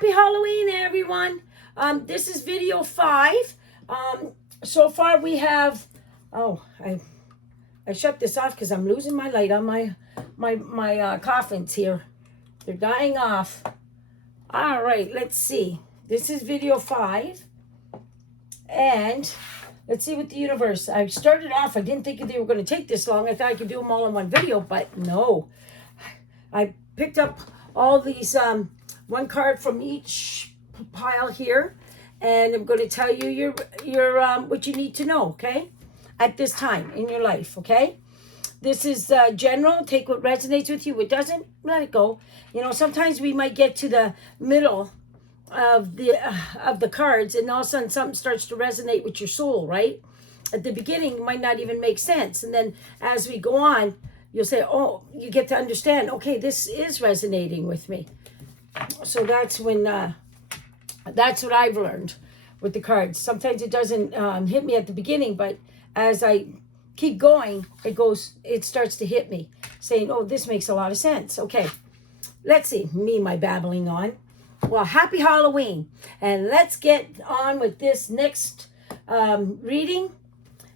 Happy Halloween, everyone. This is video 5. So far we have, I shut this off because I'm losing my light on my coffins here. They're dying off. All right, let's see. This is video 5. And let's see what the universe. I started off, I didn't think they were going to take this long. I thought I could do them all in one video, but no. I picked up all these, one card from each pile here, and I'm going to tell you your what you need to know, okay, at this time in your life, okay? This is general. Take what resonates with you. What doesn't, let it go. You know, sometimes we might get to the middle of the cards, and all of a sudden something starts to resonate with your soul, right? At the beginning, it might not even make sense, and then as we go on, you'll say, oh, you get to understand, okay, this is resonating with me. So that's when, that's what I've learned with the cards. Sometimes it doesn't hit me at the beginning, but as I keep going, it starts to hit me, saying, oh, this makes a lot of sense. Okay, let's see, my babbling on. Well, happy Halloween. And let's get on with this next reading.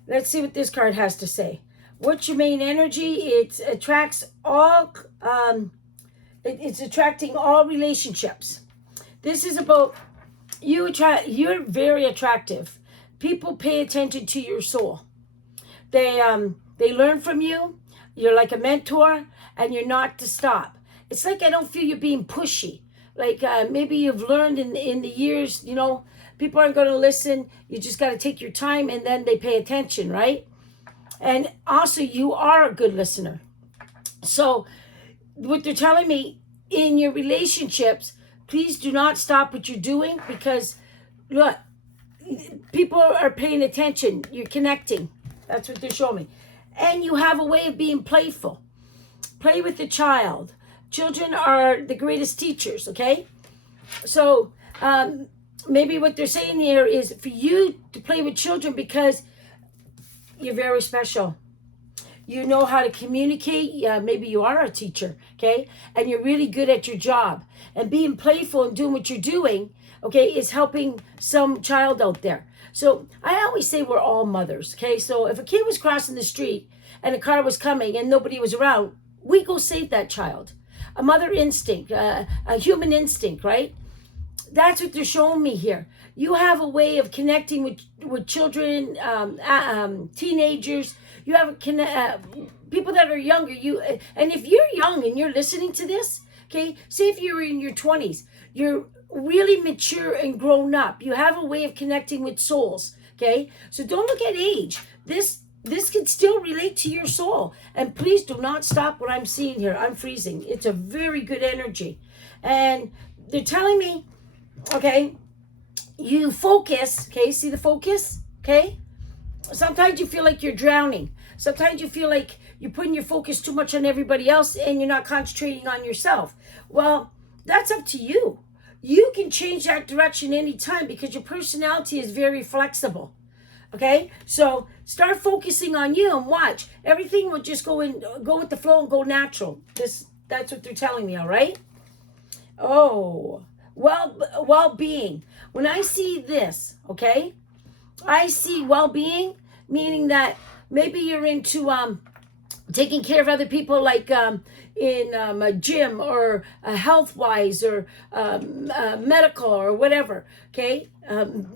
Let's see what this card has to say. What's your main energy? It attracts all, it's attracting all relationships. This is about you're very attractive. People pay attention to your soul. They learn from you. You're like a mentor, and you're not to stop. It's like I don't feel you being pushy. Like maybe you've learned in the years, you know, people aren't going to listen. You just got to take your time, and then they pay attention, right? And also, you are a good listener. So what they're telling me, in your relationships, please do not stop what you're doing, because, look, people are paying attention. You're connecting. That's what they're showing me. And you have a way of being playful. Play with the child. Children are the greatest teachers, okay? So maybe what they're saying here is for you to play with children because you're very special. You know how to communicate. Maybe you are a teacher, okay? And you're really good at your job. And being playful and doing what you're doing, okay, is helping some child out there. So I always say we're all mothers, okay? So if a kid was crossing the street and a car was coming and nobody was around, we go save that child. A mother instinct, a human instinct, right? That's what they're showing me here. You have a way of connecting with children, teenagers. You have people that are younger. And if you're young and you're listening to this, okay, say if you're in your 20s, you're really mature and grown up. You have a way of connecting with souls, okay? So don't look at age. This can still relate to your soul. And please do not stop what I'm seeing here. I'm freezing. It's a very good energy. And they're telling me, okay, you focus, okay, see the focus, okay? Sometimes you feel like you're drowning. Sometimes you feel like you're putting your focus too much on everybody else and you're not concentrating on yourself. Well, that's up to you. You can change that direction anytime because your personality is very flexible. Okay, so start focusing on you and watch. Everything will just go with the flow and go natural. That's what they're telling me, all right? Oh, well-being. When I see this, okay, I see well-being, meaning that maybe you're into taking care of other people, like in a gym or health-wise or medical or whatever, okay?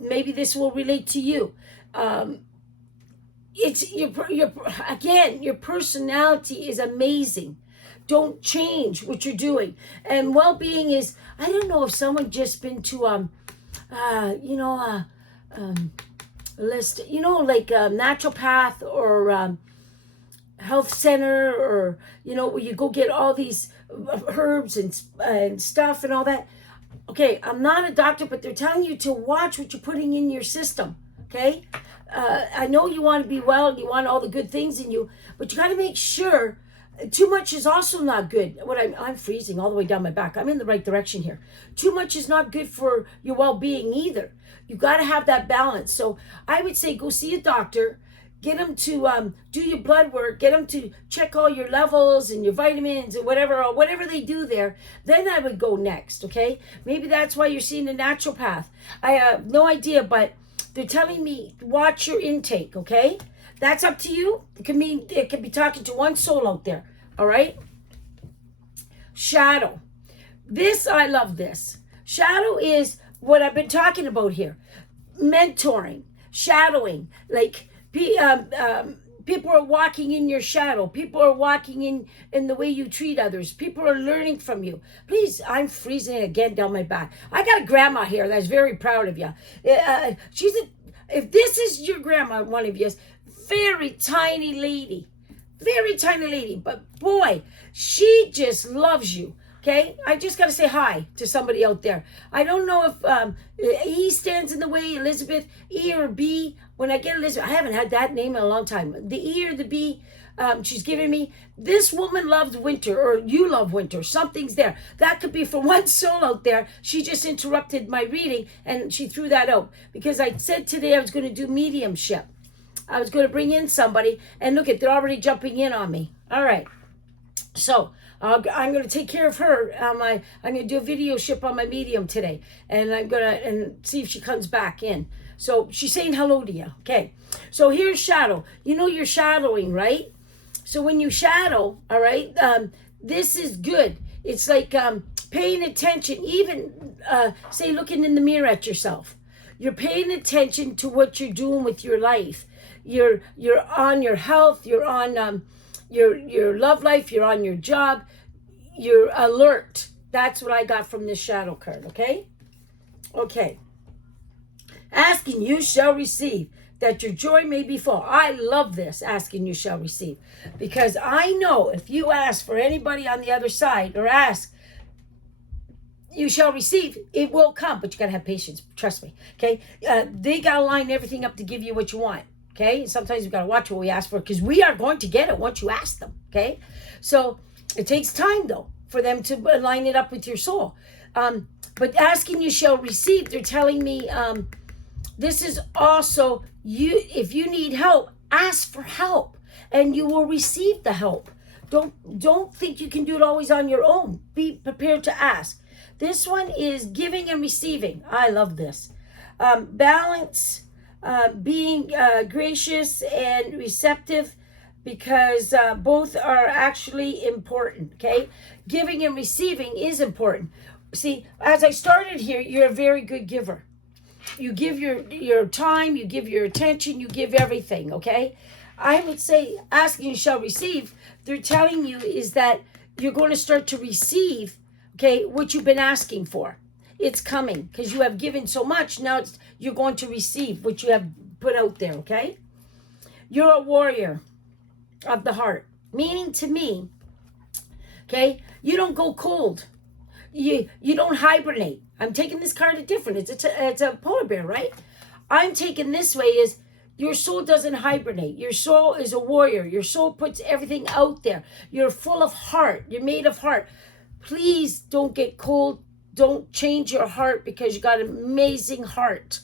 Maybe this will relate to you. It's your personality is amazing. Don't change what you're doing. And well-being is, I don't know if someone just been to list, you know, like a naturopath or health center, or you know, where you go get all these herbs and stuff and all that. Okay, I'm not a doctor, but they're telling you to watch what you're putting in your system. Okay, I know you want to be well, you want all the good things in you, but you got to make sure. Too much is also not good. I'm freezing all the way down my back. I'm in the right direction here. Too much is not good for your well-being either. You got to have that balance. So I would say go see a doctor. get them to do your blood work, get them to check all your levels and your vitamins and whatever they do there. Then I would go next, okay? Maybe that's why you're seeing a naturopath. I have no idea, but they're telling me watch your intake, okay? That's up to you. It could be talking to one soul out there, all right? Shadow. I love this. Shadow is what I've been talking about here. Mentoring, shadowing, like people are walking in your shadow. People are walking in the way you treat others. People are learning from you. Please, I'm freezing again down my back. I got a grandma here that's very proud of you. If this is your grandma, one of you, very tiny lady, but boy, she just loves you. Okay, I just got to say hi to somebody out there. I don't know if E stands in the way, Elizabeth, E or B. When I get Elizabeth, I haven't had that name in a long time. The E or the B, she's giving me. This woman loves winter, or you love winter. Something's there. That could be for one soul out there. She just interrupted my reading, and she threw that out. Because I said today I was going to do mediumship. I was going to bring in somebody, and look they're already jumping in on me. All right. So I'm going to take care of her. I'm going to do a video ship on my medium today, and I'm going to see if she comes back in. So she's saying hello to you. Okay. So here's shadow. You know you're shadowing, right? So when you shadow, all right, this is good. It's like paying attention, even say looking in the mirror at yourself. You're paying attention to what you're doing with your life. You're on your health. You're on your love life, you're on your job, you're alert. That's what I got from this shadow card, okay? Okay. Asking you shall receive, that your joy may be full. I love this, asking you shall receive. Because I know if you ask for anybody on the other side, or ask, you shall receive, it will come. But you got to have patience, trust me, okay? They got to line everything up to give you what you want. Okay, sometimes we've got to watch what we ask for, because we are going to get it once you ask them. Okay, so it takes time though for them to line it up with your soul. But asking you shall receive, they're telling me this is also you. If you need help, ask for help, and you will receive the help. Don't think you can do it always on your own. Be prepared to ask. This one is giving and receiving. I love this. Balance. Being gracious and receptive, because both are actually important, okay? Giving and receiving is important. See, as I started here, you're a very good giver. You give your time, you give your attention, you give everything, okay? I would say asking you shall receive, they're telling you is that you're going to start to receive, okay, what you've been asking for. It's coming because you have given so much. Now you're going to receive what you have put out there, okay? You're a warrior of the heart. Meaning to me, okay, you don't go cold. You don't hibernate. I'm taking this card different. It's a polar bear, right? I'm taking this way is your soul doesn't hibernate. Your soul is a warrior. Your soul puts everything out there. You're full of heart. You're made of heart. Please don't get cold. Don't change your heart, because you got an amazing heart.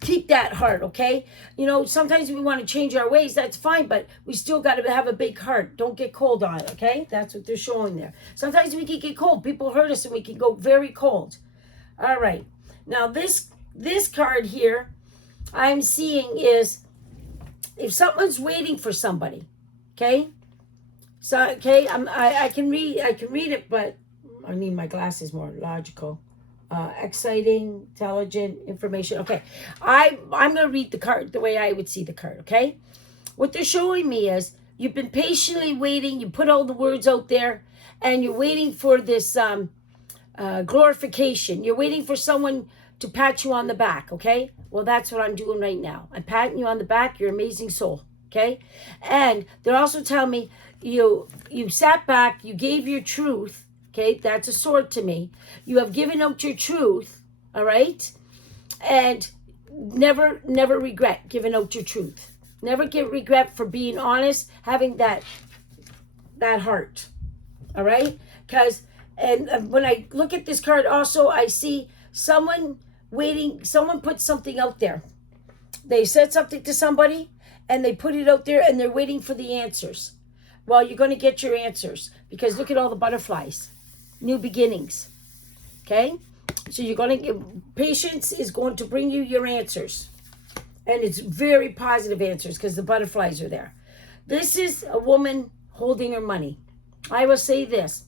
Keep that heart, okay? You know, sometimes we want to change our ways. That's fine, but we still got to have a big heart. Don't get cold on it, okay? That's what they're showing there. Sometimes we can get cold. People hurt us and we can go very cold. All right. Now, this card here I'm seeing is if someone's waiting for somebody, okay? So, okay, I can read it, but I need my glasses more logical. Exciting, intelligent, information. Okay, I'm going to read the card the way I would see the card, okay? What they're showing me is you've been patiently waiting. You put all the words out there, and you're waiting for this glorification. You're waiting for someone to pat you on the back, okay? Well, that's what I'm doing right now. I'm patting you on the back. You're an amazing soul, okay? And they're also telling me you sat back, you gave your truth. Okay, that's a sword to me. You have given out your truth, all right? And never regret giving out your truth. Never get regret for being honest, having that heart, all right? Because, and when I look at this card also, I see someone waiting, someone put something out there. They said something to somebody, and they put it out there and they're waiting for the answers. Well, you're going to get your answers, because look at all the butterflies. New beginnings. Okay? So you're going to get, patience is going to bring you your answers. And it's very positive answers, because the butterflies are there. This is a woman holding her money. I will say this.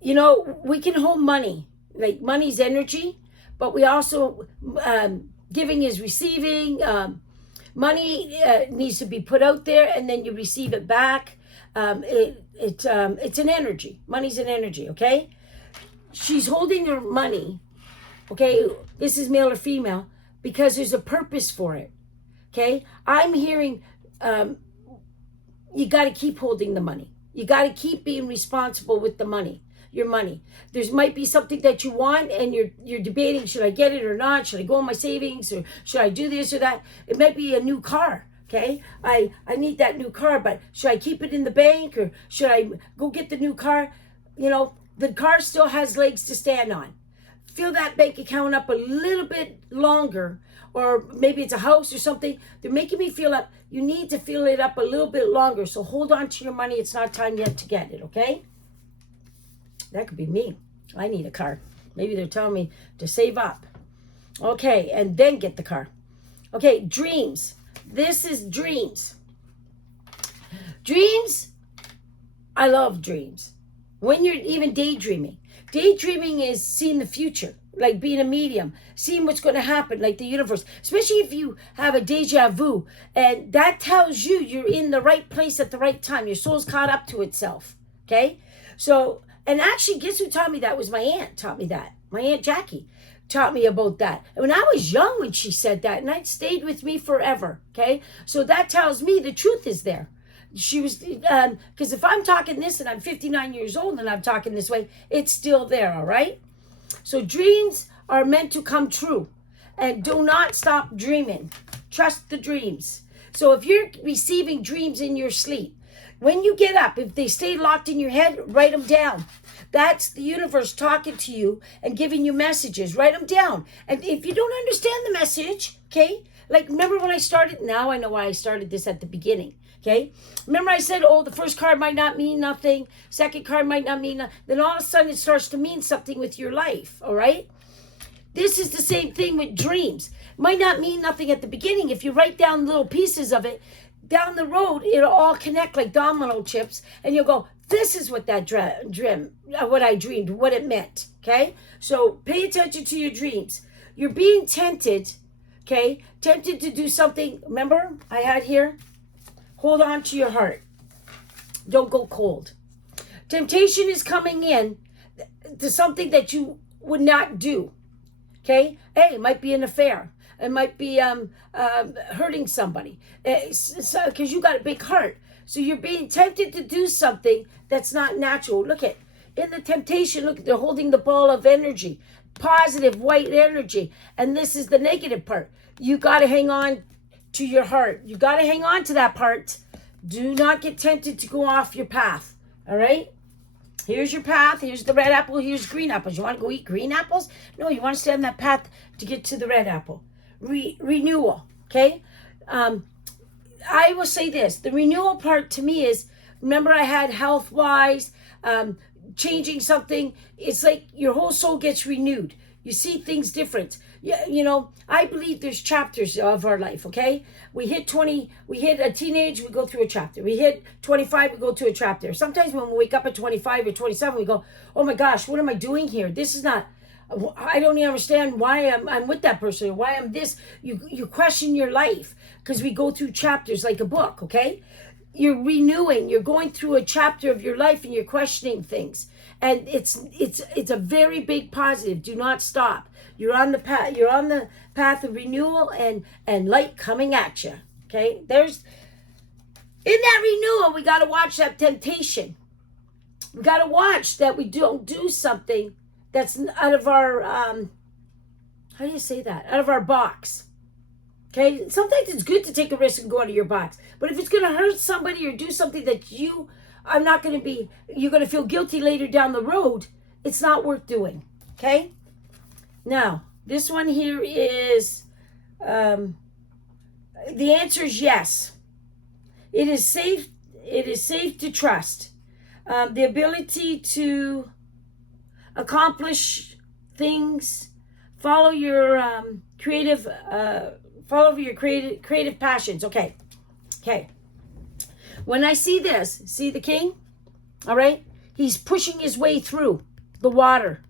You know, we can hold money. Like, money's energy. But we also, giving is receiving. Money needs to be put out there, and then you receive it back. It's an energy. Money's an energy, okay? She's holding her money, okay? This is male or female, because there's a purpose for it, okay? I'm hearing you got to keep holding the money. You got to keep being responsible with the money, your money. There's might be something that you want, and you're debating, should I get it or not? Should I go on my savings, or should I do this or that? It might be a new car, okay? I need that new car, but should I keep it in the bank, or should I go get the new car? You know, the car still has legs to stand on. Fill that bank account up a little bit longer, or maybe it's a house or something. They're making me feel up. You need to fill it up a little bit longer. So hold on to your money. It's not time yet to get it, okay? That could be me. I need a car. Maybe they're telling me to save up. Okay, and then get the car. Okay, dreams. This is dreams. Dreams, I love dreams. When you're even daydreaming. Daydreaming is seeing the future, like being a medium, seeing what's going to happen, like the universe, especially if you have a deja vu, and that tells you you're in the right place at the right time. Your soul's caught up to itself, okay? So, and actually, guess who taught me that? Was my aunt taught me that. My Aunt Jackie taught me about that. And when I was young when she said that, and it stayed with me forever, okay? So that tells me the truth is there. She was, because if I'm talking this and I'm 59 years old and I'm talking this way, it's still there, all right? So dreams are meant to come true. And do not stop dreaming. Trust the dreams. So if you're receiving dreams in your sleep, when you get up, if they stay locked in your head, write them down. That's the universe talking to you and giving you messages. Write them down. And if you don't understand the message, okay, like remember when I started, now I know why I started this at the beginning. Okay, remember I said, oh, the first card might not mean nothing. Second card might not mean nothing. Then all of a sudden it starts to mean something with your life, all right? This is the same thing with dreams. Might not mean nothing at the beginning. If you write down little pieces of it, down the road, it'll all connect like domino chips. And you'll go, this is what that what I dreamed, what it meant, okay? So pay attention to your dreams. You're being tempted, okay? Tempted to do something. Remember I had here? Hold on to your heart. Don't go cold. Temptation is coming in to something that you would not do. Okay? Hey, it might be an affair. It might be hurting somebody. Because you got a big heart. So you're being tempted to do something that's not natural. Look at, in the temptation, look, they're holding the ball of energy. Positive white energy. And this is the negative part. You got to hang on to your heart. You got to hang on to that part. Do not get tempted to go off your path. All right? Here's your path. Here's the red apple. Here's green apples. You want to go eat green apples? No, you want to stay on that path to get to the red apple. Renewal. Okay? I will say this. The renewal part to me is, remember I had health-wise, changing something. It's like your whole soul gets renewed. You see things different. You know, I believe there's chapters of our life, okay? We hit 20, we hit a teenage, we go through a chapter. We hit 25, we go to a chapter. Sometimes when we wake up at 25 or 27, we go, oh my gosh, what am I doing here? This is not, I don't even understand why I'm with that person or why I'm this. You question your life because we go through chapters like a book, okay? You're renewing, you're going through a chapter of your life and you're questioning things. And it's a very big positive. Do not stop. You're on the path of renewal and light coming at you. Okay? There's in that renewal, we got to watch that temptation. We got to watch that we don't do something that's out of our how do you say that? Out of our box. Okay? Sometimes it's good to take a risk and go out of your box. But if it's going to hurt somebody or do something that you're going to feel guilty later down the road, it's not worth doing. Okay? Now, this one here is The answer is yes. It is safe. It is safe to trust. The ability to accomplish things, follow your creative passions. Okay. When I see this, see the king? All right? He's pushing his way through the water.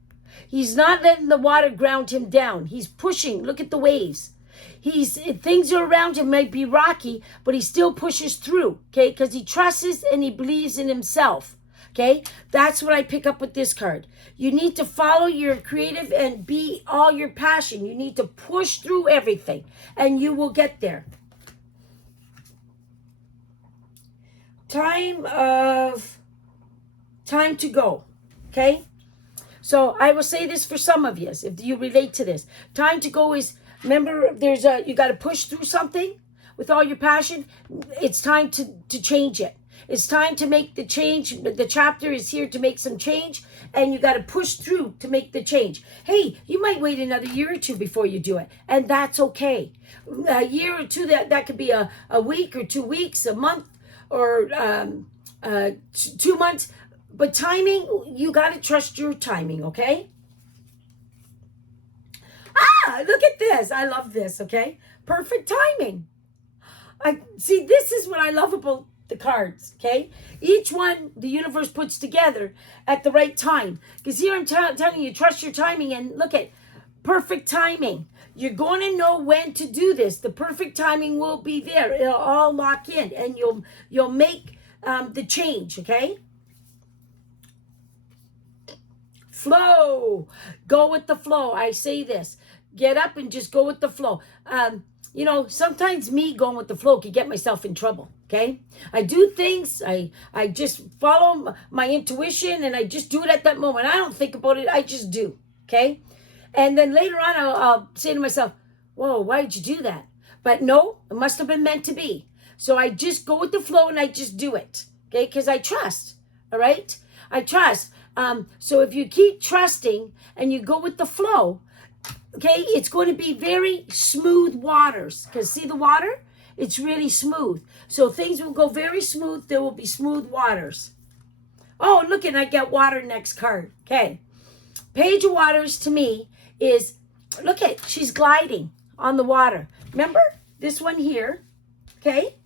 He's not letting the water ground him down. He's pushing. Look at the waves. Things around him might be rocky, but he still pushes through, okay? Because he trusts and he believes in himself, okay? That's what I pick up with this card. You need to follow your creative and be all your passion. You need to push through everything, and you will get there. Time to go, okay? So I will say this for some of you, if you relate to this. Time to go is, remember, you got to push through something with all your passion. It's time to change it. It's time to make the change. The chapter is here to make some change, and you got to push through to make the change. Hey, you might wait another year or two before you do it, and that's okay. A year or two, that could be a week or 2 weeks, a month, or 2 months. But timing, you got to trust your timing, okay? Look at this. I love this, okay? Perfect timing. See, this is what I love about the cards, okay? Each one the universe puts together at the right time. Because here I'm telling you, trust your timing, and look at perfect timing. You're going to know when to do this. The perfect timing will be there. It'll all lock in, and you'll make the change, okay? Flow. Go with the flow. I say this. Get up and just go with the flow. Sometimes me going with the flow can get myself in trouble, okay? I do things. I just follow my intuition, and I just do it at that moment. I don't think about it. I just do, okay? And then later on, I'll say to myself, whoa, why did you do that? But no, it must have been meant to be. So I just go with the flow, and I just do it, okay? Because I trust, all right? I trust. So if you keep trusting and you go with the flow, okay, it's going to be very smooth waters. Because see the water? It's really smooth. So things will go very smooth. There will be smooth waters. Oh, look, and I get water next card. Okay. Page of Waters to me is, look at, she's gliding on the water. Remember? This one here. Okay.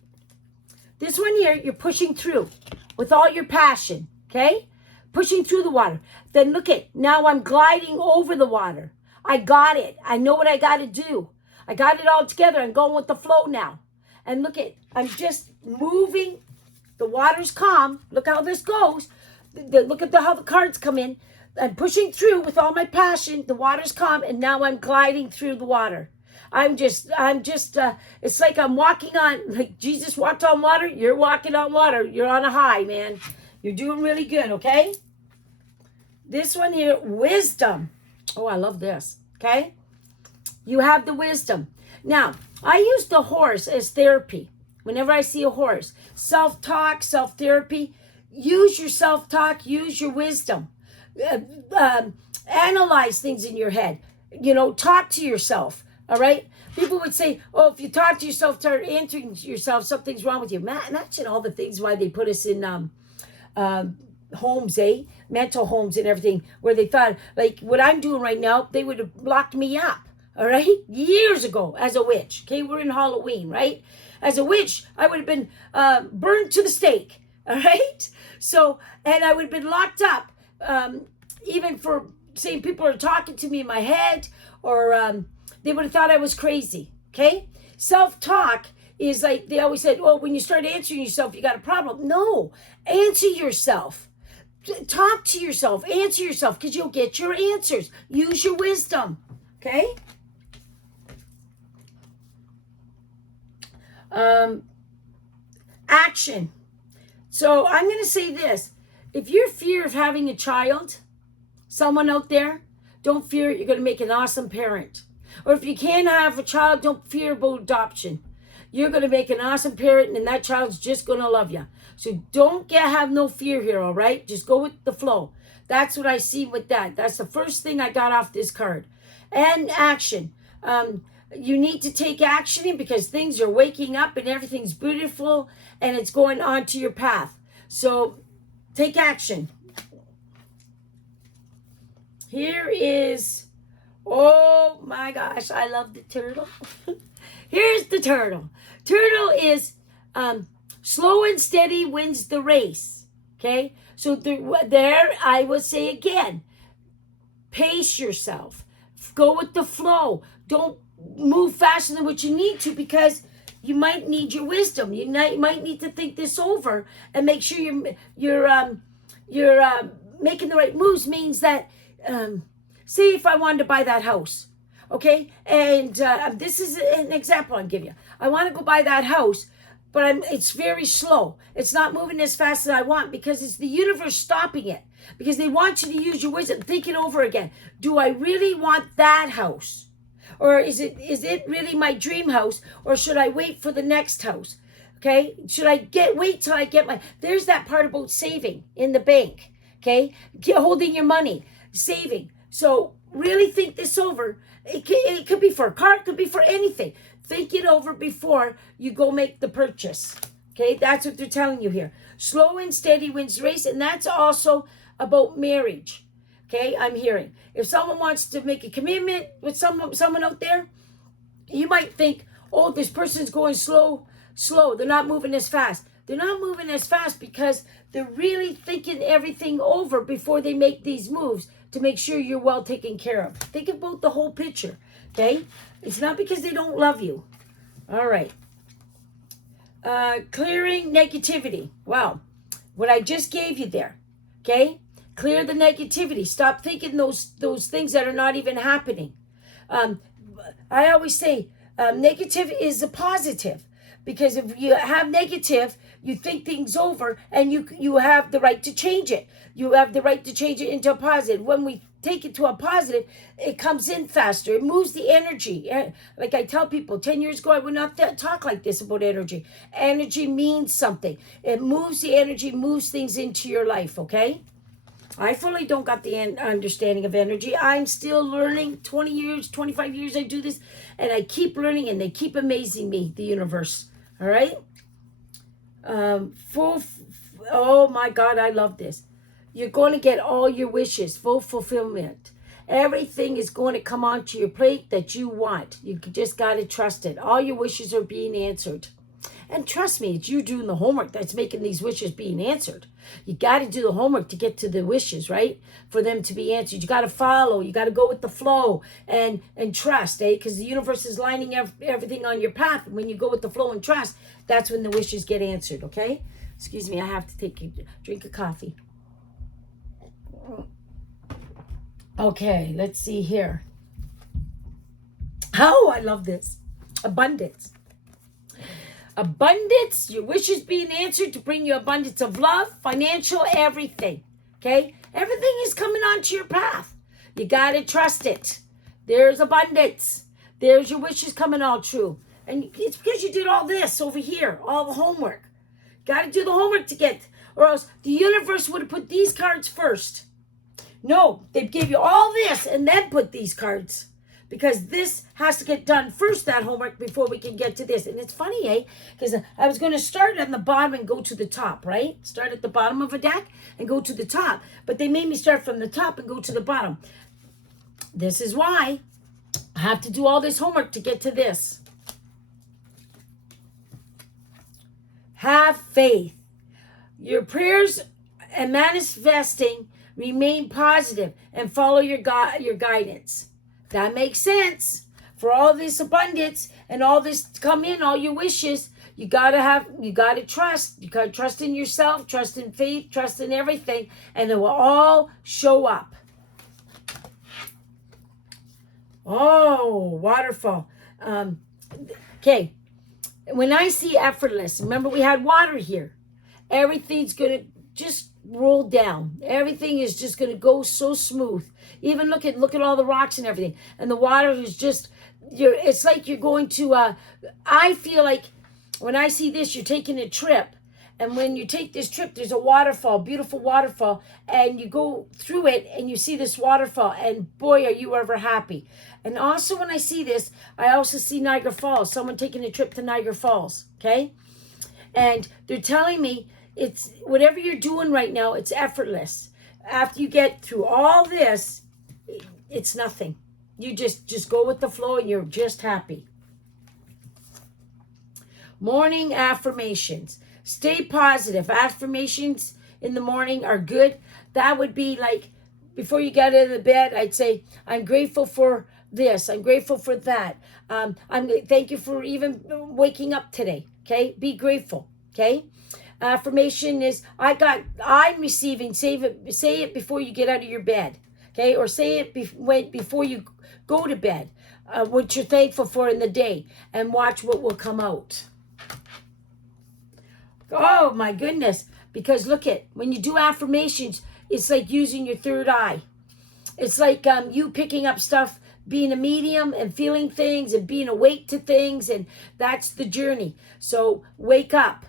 This one here, you're pushing through with all your passion. Okay. Pushing through the water. Then look at, now I'm gliding over the water. I got it. I know what I got to do. I got it all together. I'm going with the flow now. And look at, I'm just moving. The water's calm. Look how this goes. Look at how the cards come in. I'm pushing through with all my passion. The water's calm, and now I'm gliding through the water. It's like I'm walking on, like Jesus walked on water. You're walking on water. You're on a high, man. You're doing really good, okay? This one here, wisdom. Oh, I love this, okay? You have the wisdom. Now, I use the horse as therapy. Whenever I see a horse, self-talk, self-therapy, use your self-talk, use your wisdom. Analyze things in your head. Talk to yourself, all right? People would say, oh, if you talk to yourself, start answering yourself, something's wrong with you. Imagine all the things why they put us in homes, mental homes and everything, where they thought, like what I'm doing right now, they would have locked me up, all right? Years ago as a witch, okay? We're in Halloween, right? As a witch, I would have been burned to the stake, all right? So, and I would have been locked up, even for saying people are talking to me in my head, or they would have thought I was crazy, okay? Self-talk is like, they always said, oh, when you start answering yourself, you got a problem. No, answer yourself. Talk to yourself. Answer yourself, because you'll get your answers. Use your wisdom, okay? Action. So I'm going to say this. If you're fear of having a child, someone out there, don't fear it. You're going to make an awesome parent. Or if you can't have a child, don't fear about adoption. You're going to make an awesome parent, and that child's just going to love you. So don't have no fear here, all right? Just go with the flow. That's what I see with that. That's the first thing I got off this card. And action. you need to take action because things are waking up and everything's beautiful and it's going onto your path. So take action. Here is, oh my gosh, I love the turtle. Here's the turtle. Turtle is slow and steady wins the race. Okay, so there I would say again, pace yourself. Go with the flow. Don't move faster than what you need to, because you might need your wisdom. You might need to think this over and make sure you're making the right moves. Means that, say if I wanted to buy that house, okay, and this is an example I'm giving you. I want to go buy that house, but it's very slow. It's not moving as fast as I want because it's the universe stopping it, because they want you to use your wisdom. Think it over again. Do I really want that house? Or is it really my dream house? Or should I wait for the next house? Okay? Should I wait till I get there's that part about saving in the bank. Okay? Holding your money, saving. So really think this over. It could be for a car, it could be for anything. Think it over before you go make the purchase. Okay? That's what they're telling you here. Slow and steady wins the race, and that's also about marriage. Okay, I'm hearing. If someone wants to make a commitment with someone out there, you might think, oh, this person's going slow. They're not moving as fast. They're not moving as fast because they're really thinking everything over before they make these moves to make sure you're well taken care of. Think about the whole picture, okay? It's not because they don't love you. All right. Clearing negativity. Wow. What I just gave you there, okay? Clear the negativity. Stop thinking those things that are not even happening. I always say negative is a positive, because if you have negative, you think things over and you have the right to change it. You have the right to change it into a positive. When we take it to a positive, it comes in faster. It moves the energy. Like I tell people, 10 years ago, I would not talk like this about energy. Energy means something. It moves the energy, moves things into your life, okay? I fully don't got the understanding of energy. I'm still learning. 20 years, 25 years I do this, and I keep learning, and they keep amazing me, the universe. All right? Oh my God, I love this. You're going to get all your wishes, full fulfillment. Everything is going to come onto your plate that you want. You just got to trust it. All your wishes are being answered. And trust me, it's you doing the homework that's making these wishes being answered. You got to do the homework to get to the wishes, right? For them to be answered. You got to follow. You got to go with the flow and trust, eh? Because the universe is lining everything on your path. When you go with the flow and trust, that's when the wishes get answered, okay? Excuse me, I have to take a drink of coffee. Okay, let's see here. Oh, I love this. Abundance. Abundance, your wishes being answered to bring you abundance of love, financial, everything. Okay? Everything is coming onto your path. You got to trust it. There's abundance. There's your wishes coming all true. And it's because you did all this over here, all the homework. Got to do the homework to get, or else the universe would have put these cards first. No, they gave you all this and then put these cards. Because this has to get done first, that homework, before we can get to this. And it's funny, eh? Because I was going to start at the bottom and go to the top, right? Start at the bottom of a deck and go to the top. But they made me start from the top and go to the bottom. This is why I have to do all this homework to get to this. Have faith. Your prayers and manifesting remain positive and follow your guidance. That makes sense. For all this abundance and all this to come in, all your wishes, you gotta trust. You gotta trust in yourself, trust in faith, trust in everything, and it will all show up. Oh, waterfall. Okay. When I see effortless, remember we had water here. Everything's gonna just roll down. Everything is just gonna go so smooth. Even look at all the rocks and everything. And the water is just, it's like you're going to, I feel like when I see this, you're taking a trip And when you take this trip, there's a waterfall, beautiful waterfall, and you go through it and you see this waterfall, and boy, are you ever happy. And also when I see this, I also see Niagara Falls, someone taking a trip to Niagara Falls, okay? And they're telling me it's whatever you're doing right now, it's effortless. After you get through all this, it's nothing. You just go with the flow and you're just happy. Morning affirmations. Stay positive. Affirmations in the morning are good. That would be like before you get out of the bed, I'd say, I'm grateful for this. I'm grateful for that. Thank you for even waking up today. Okay? Be grateful. Okay? Affirmation is I'm receiving. Say it before you get out of your bed. Okay? Or say it before you go to bed. What you're thankful for in the day, and watch what will come out. Oh my goodness. Because look when you do affirmations, it's like using your third eye. It's like you picking up stuff, being a medium and feeling things and being awake to things, and that's the journey. So wake up.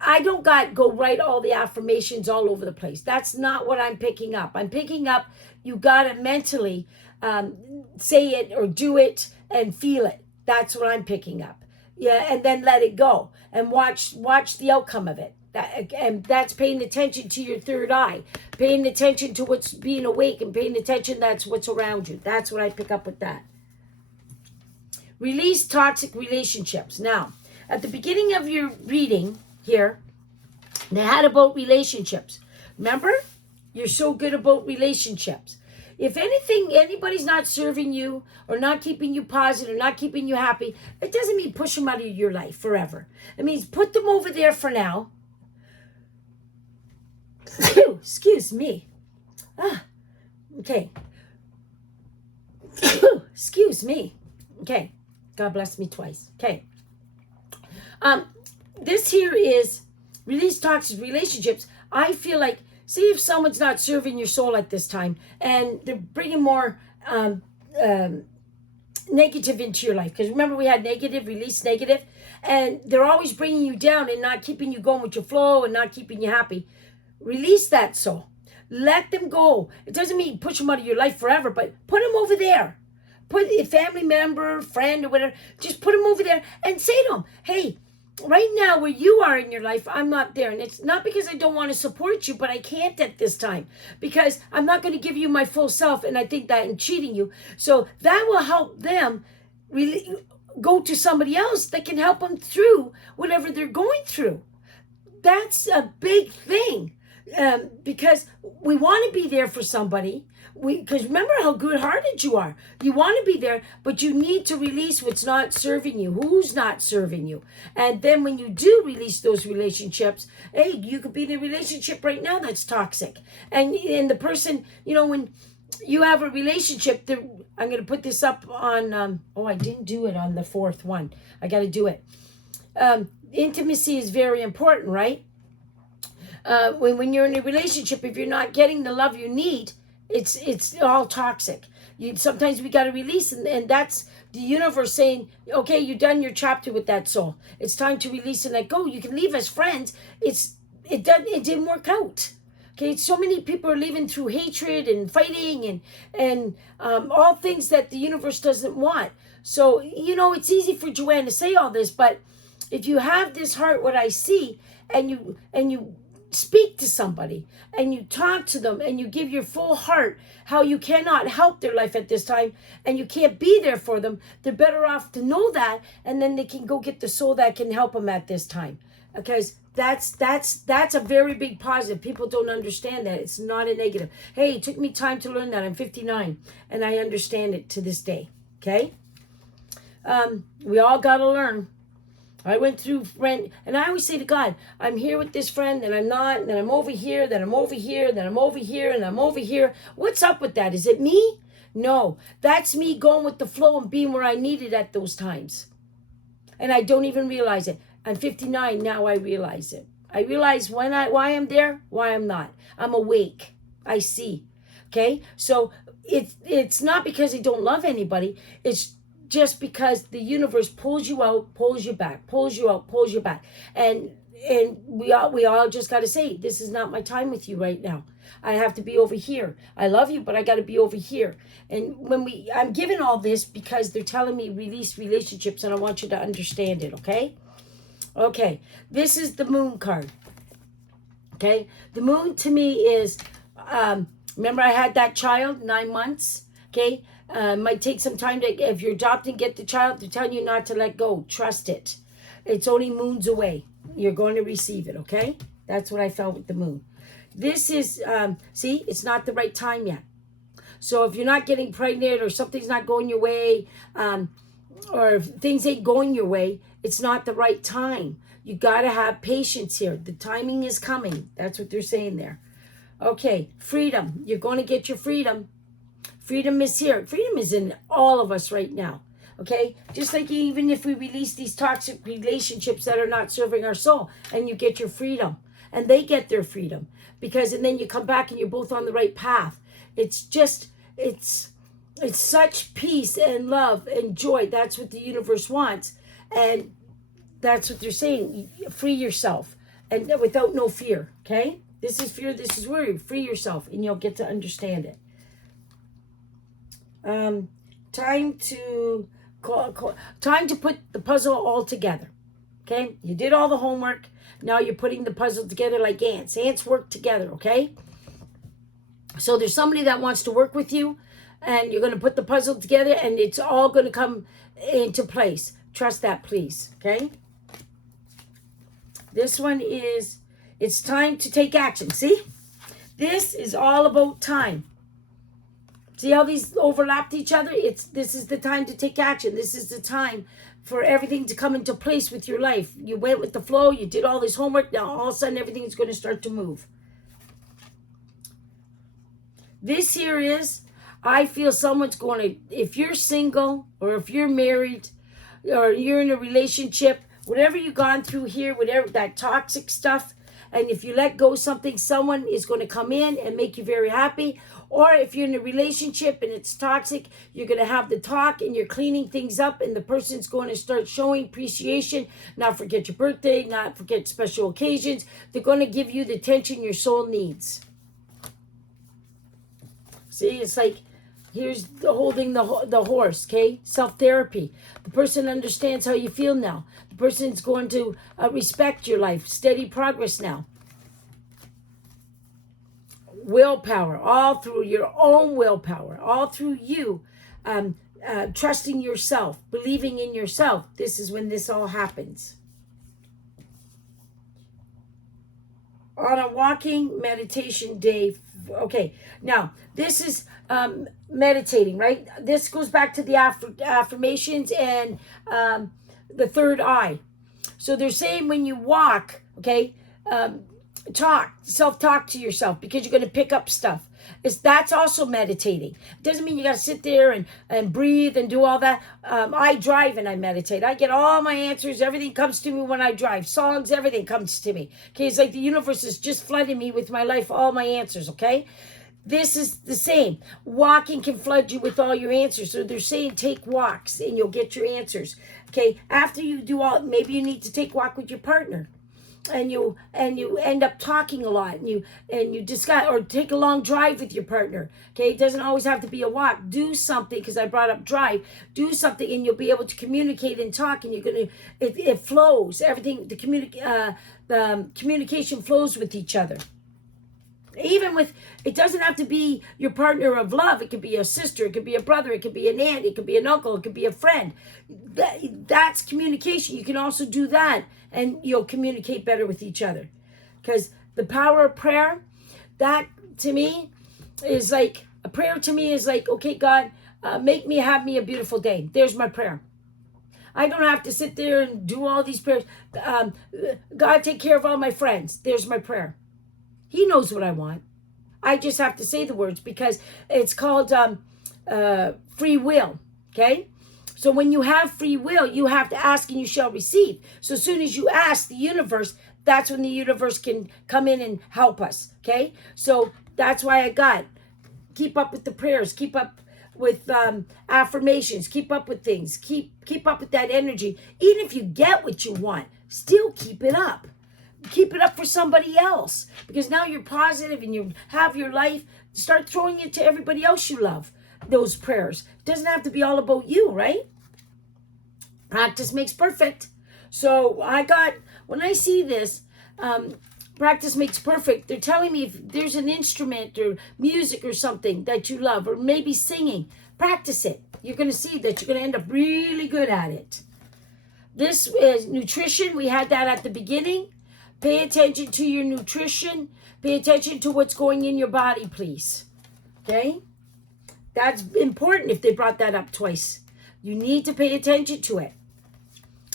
I don't go write all the affirmations all over the place. That's not what I'm picking up. I'm picking up you got to mentally say it or do it and feel it. That's what I'm picking up. Yeah, and then let it go and watch the outcome of it. And that's paying attention to your third eye, paying attention to what's being awake, and paying attention that's what's around you. That's what I pick up with that. Release toxic relationships. Now, at the beginning of your reading here, they had about relationships. Remember? You're so good about relationships. If anybody's not serving you or not keeping you positive or not keeping you happy, it doesn't mean push them out of your life forever. It means put them over there for now. Excuse me. Okay. Excuse me. Okay. God bless me twice. Okay. This here is release toxic relationships. I feel like, see if someone's not serving your soul at this time and they're bringing more negative into your life. Because remember we had negative, release negative, and they're always bringing you down and not keeping you going with your flow and not keeping you happy. Release that soul. Let them go. It doesn't mean push them out of your life forever, but put them over there. Put a family member, friend, or whatever. Just put them over there and say to them, hey, right now where you are in your life, I'm not there. And it's not because I don't want to support you, but I can't at this time because I'm not going to give you my full self. And I think that in cheating you. So that will help them really go to somebody else that can help them through whatever they're going through. That's a big thing. Because we want to be there for somebody. Because remember how good-hearted you are. You want to be there, but you need to release what's not serving you, who's not serving you. And then when you do release those relationships, hey, you could be in a relationship right now that's toxic. And the person, when you have a relationship, I'm going to put this up on, I didn't do it on the fourth one. I got to do it. Intimacy is very important, right? When you're in a relationship, if you're not getting the love you need, it's all toxic. Sometimes we got to release, and that's the universe saying, okay, you've done your chapter with that soul. It's time to release and let go. You can leave as friends. It didn't work out. Okay, so many people are leaving through hatred and fighting and all things that the universe doesn't want. So it's easy for Joanne to say all this, but if you have this heart, what I see, and you speak to somebody and you talk to them and you give your full heart how you cannot help their life at this time and you can't be there for them, they're better off to know that, and then they can go get the soul that can help them at this time. Because that's a very big positive. People don't understand that. It's not a negative. Hey, it took me time to learn that. I'm 59 and I understand it to this day. Okay? We all got to learn. I went through friend, and I always say to God, I'm here with this friend, and I'm not, and then I'm over here, then I'm over here, then I'm over here, and I'm over here. What's up with that? Is it me? No, that's me going with the flow and being where I need it at those times. And I don't even realize it. I'm 59, now I realize it. I realize why I'm there, why I'm not. I'm awake. I see. Okay? So it's not because I don't love anybody. It's just because the universe pulls you out, pulls you back, pulls you out, pulls you back. And And we all just got to say, this is not my time with you right now. I have to be over here. I love you, but I got to be over here. And I'm giving all this because they're telling me release relationships, and I want you to understand it, okay? Okay, this is the moon card. Okay, the moon to me is, remember I had that child, 9 months, okay? Might take some time to, if you're adopting, get the child, they're telling you not to let go. Trust it. It's only moons away. You're going to receive it, okay? That's what I felt with the moon. This is, see, it's not the right time yet. So if you're not getting pregnant or something's not going your way, or if things ain't going your way, it's not the right time. You got to have patience here. The timing is coming. That's what they're saying there. Okay, freedom. You're going to get your freedom. Freedom is here. Freedom is in all of us right now. Okay, just like even if we release these toxic relationships that are not serving our soul, and you get your freedom, and they get their freedom, because and then you come back and you're both on the right path. It's just, it's such peace and love and joy. That's what the universe wants, and that's what they're saying. Free yourself, and without no fear. Okay, this is fear. This is worry. Free yourself, and you'll get to understand it. Time to put the puzzle all together. Okay, you did all the homework. Now you're putting the puzzle together like ants. Ants work together, okay? So there's somebody that wants to work with you, and you're going to put the puzzle together, and it's all going to come into place. Trust that, please, okay? This one is, it's time to take action. See? This is all about time. See how these overlapped each other? This is the time to take action. This is the time for everything to come into place with your life. You went with the flow. You did all this homework. Now all of a sudden everything is going to start to move. This here is, I feel someone's going to, if you're single or if you're married or you're in a relationship, whatever you've gone through here, whatever that toxic stuff, and if you let go of something, someone is going to come in and make you very happy. Or if you're in a relationship and it's toxic, you're going to have the talk and you're cleaning things up, and the person's going to start showing appreciation. Not forget your birthday, not forget special occasions. They're going to give you the attention your soul needs. See, it's like, here's the holding the horse, okay? Self-therapy. The person understands how you feel now. The person's going to respect your life. Steady progress now. Willpower, all through your own willpower, all through you, trusting yourself, believing in yourself. This is when this all happens. On a walking meditation day. Okay, now this is meditating, right? This goes back to the affirmations and the third eye. So they're saying when you walk, okay, self-talk to yourself, because you're going to pick up stuff. That's also meditating. It doesn't mean you got to sit there and breathe and do all that. I drive and I meditate. I get all my answers. Everything comes to me when I drive. Songs, everything comes to me. Okay, it's like the universe is just flooding me with my life, all my answers, okay? This is the same. Walking can flood you with all your answers. So they're saying take walks and you'll get your answers. Okay, after you do all, maybe you need to take a walk with your partner. And you end up talking a lot, and you discuss, or take a long drive with your partner. Okay, it doesn't always have to be a walk. Do something, because I brought up drive. Do something, and you'll be able to communicate and talk, and it flows. Everything, the communication flows with each other. Even with, it doesn't have to be your partner of love. It could be a sister, it could be a brother, it could be an aunt, it could be an uncle, it could be a friend. That's communication. You can also do that, and you'll communicate better with each other. Because the power of prayer, that to me is like, a prayer to me is like, okay, God, have me a beautiful day. There's my prayer. I don't have to sit there and do all these prayers. God, take care of all my friends. There's my prayer. He knows what I want. I just have to say the words, because it's called free will, okay? So when you have free will, you have to ask and you shall receive. So as soon as you ask the universe, that's when the universe can come in and help us, okay? So that's why I got, keep up with the prayers, keep up with affirmations, keep up with things, keep up with that energy. Even if you get what you want, still keep it up. keep it up for somebody else, because now you're positive and you have your life. Start throwing it to everybody else you love, those prayers. It doesn't have to be all about you, right? Practice makes perfect. So when I see this, practice makes perfect, they're telling me if there's an instrument or music or something that you love, or maybe singing, practice it. You're going to see that you're going to end up really good at it. This is nutrition. We had that at the beginning. Pay attention to your nutrition. Pay attention to what's going in your body, please. Okay? That's important if they brought that up twice. You need to pay attention to it.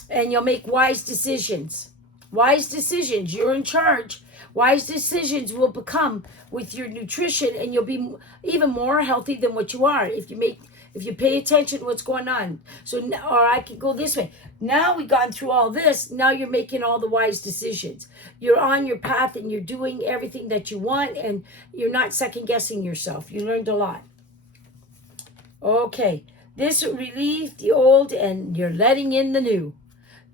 And you'll make wise decisions. Wise decisions. You're in charge. Wise decisions will become with your nutrition, and you'll be even more healthy than what you are if you pay attention to what's going on. So, or I could go this way. Now we've gone through all this. Now you're making all the wise decisions. You're on your path and you're doing everything that you want, and you're not second guessing yourself. You learned a lot. Okay. This relieves the old and you're letting in the new.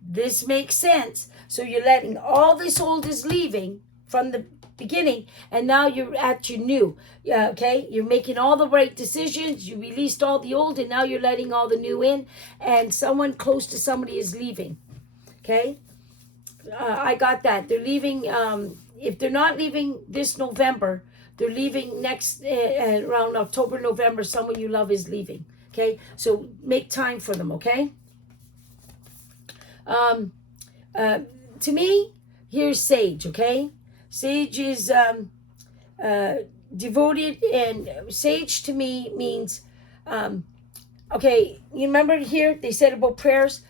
This makes sense. So you're letting all this old is leaving from the beginning, and now you're at your new. Okay, you're making all the right decisions. You released all the old, and now you're letting all the new in, and someone close to somebody is leaving. Okay, I got that. They're leaving. If they're not leaving this November, they're leaving next around October, November. Someone you love is leaving. Okay, so make time for them. Okay. To me, here's Sage. Okay. Sage is devoted, and Sage to me means, okay, you remember here they said about prayers?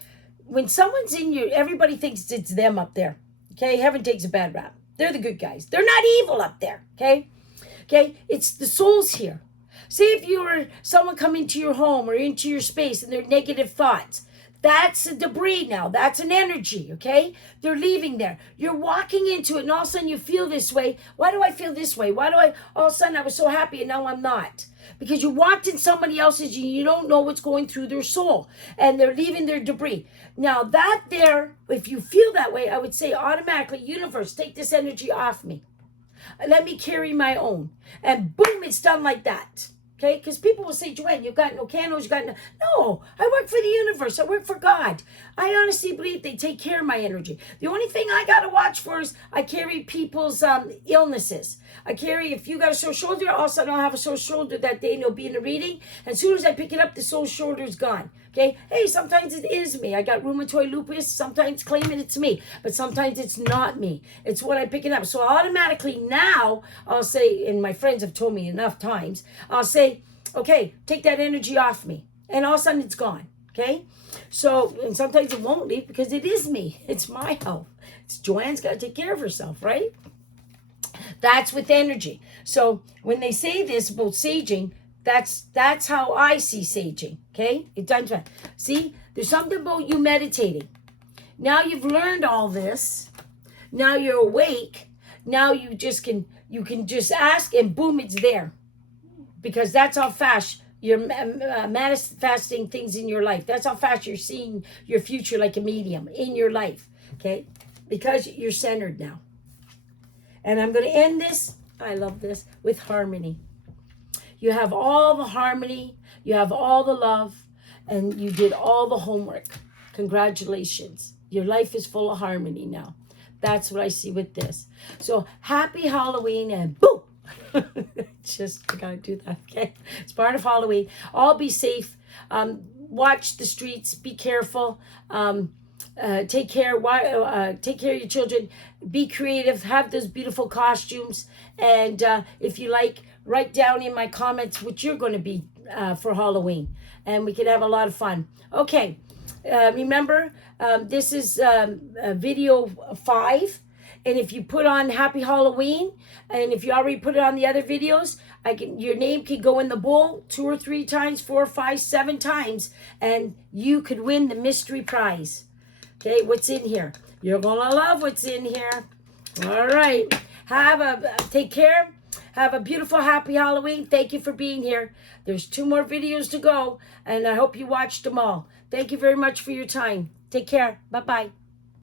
When someone's in you, everybody thinks it's them up there, okay? Heaven takes a bad rap. They're the good guys. They're not evil up there, okay? Okay, it's the souls here. Say if you were someone come into your home or into your space and they're negative thoughts, that's a debris now. That's an energy, okay? They're leaving there. You're walking into it, and all of a sudden you feel this way. Why do I feel this way? Why do all of a sudden I was so happy and now I'm not? Because you walked in somebody else's, and you don't know what's going through their soul, and they're leaving their debris. Now that there, if you feel that way, I would say automatically, universe, take this energy off me. Let me carry my own. And boom, it's done like that. Okay, because people will say, Joanne, you've got no candles, you've got no... No, I work for the universe. I work for God. I honestly believe they take care of my energy. The only thing I got to watch for is I carry people's illnesses. I carry, if you got a sore shoulder, all of a sudden I'll have a sore shoulder that day, and it'll be in a reading. And as soon as I pick it up, the sore shoulder's gone. Okay, hey, sometimes it is me. I got rheumatoid lupus, sometimes claiming it's me, but sometimes it's not me. It's what I pick it up. So automatically now, I'll say, and my friends have told me enough times, I'll say, okay, take that energy off me. And all of a sudden it's gone, okay? So, and sometimes it won't leave because it is me. It's my health. It's Joanne's got to take care of herself, right? That's with energy. So when they say this about saging, that's how I see saging, okay? It does. See, there's something about you meditating. Now you've learned all this. Now you're awake. Now you can just ask, and boom, it's there. Because that's how fast you're manifesting things in your life. That's how fast you're seeing your future like a medium in your life, okay? Because you're centered now. And I'm going to end this, I love this, with harmony. You have all the harmony, you have all the love, and you did all the homework. Congratulations. Your life is full of harmony now. That's what I see with this. So happy Halloween, and boom! Just gotta do that, okay? It's part of Halloween. All be safe. Watch the streets. Be careful. Take care of your children. Be creative. Have those beautiful costumes. And if you like, write down in my comments what you're going to be for Halloween, and we can have a lot of fun. Okay. Remember, this is video 5. And if you put on Happy Halloween, and if you already put it on the other videos, your name could go in the bowl 2 or 3 times, 4, 5, 7 times, and you could win the mystery prize. Okay, what's in here? You're gonna love what's in here. All right, take care. Have a beautiful, happy Halloween. Thank you for being here. There's 2 more videos to go, and I hope you watched them all. Thank you very much for your time. Take care. Bye-bye.